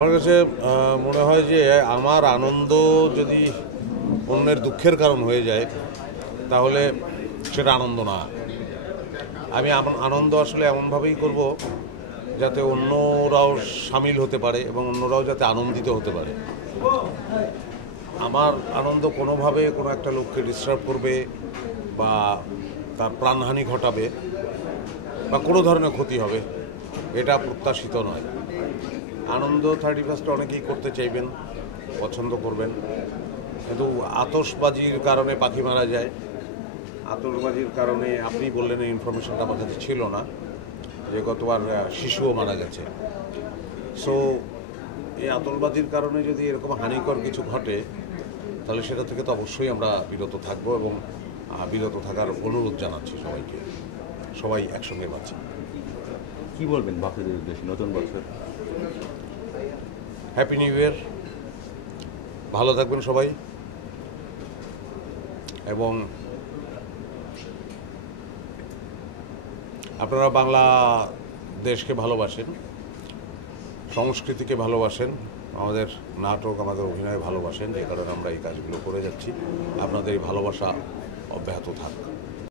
আমার কাছে মনে হয় যে আমার আনন্দ যদি অন্যের দুঃখের কারণ হয়ে যায় তাহলে সেটা আনন্দ না। আমি আনন্দ আসলে এমনভাবেই করব যাতে অন্যরাও সামিল হতে পারে এবং অন্যরাও যাতে আনন্দিত হতে পারে। আমার আনন্দ কোনোভাবে কোনো একটা লোককে ডিস্টার্ব করবে বা তার প্রাণহানি ঘটাবে বা কোনো ধরনের ক্ষতি হবে এটা প্রত্যাশিত নয়। আনন্দ 31 অনেকেই করতে চাইবেন, পছন্দ করবেন, কিন্তু আতশবাজির কারণে পাখি মারা যায়। আতশবাজির কারণে আপনি বললেন, এই ইনফরমেশনটা আমার কাছে ছিল না যে গতবার শিশুও মারা গেছে। সো এই আতশবাজির কারণে যদি এরকম হানিকর কিছু ঘটে তাহলে সেটা থেকে তো অবশ্যই আমরা বিরত থাকব এবং বিরত থাকার অনুরোধ জানাচ্ছি সবাইকে। সবাই একসঙ্গে বাঁচি। কি বলবেন বাকিদের উদ্দেশ্যে নতুন বছর? হ্যাপি নিউ ইয়ার, ভালো থাকবেন সবাই এবং আপনারা বাংলা দেশকে ভালোবাসেন, সংস্কৃতিকে ভালোবাসেন, আমাদের নাটক, আমাদের অভিনয় ভালোবাসেন, যে কারণে আমরা এই কাজগুলো করে যাচ্ছি। আপনাদের এই ভালোবাসা অব্যাহত থাক।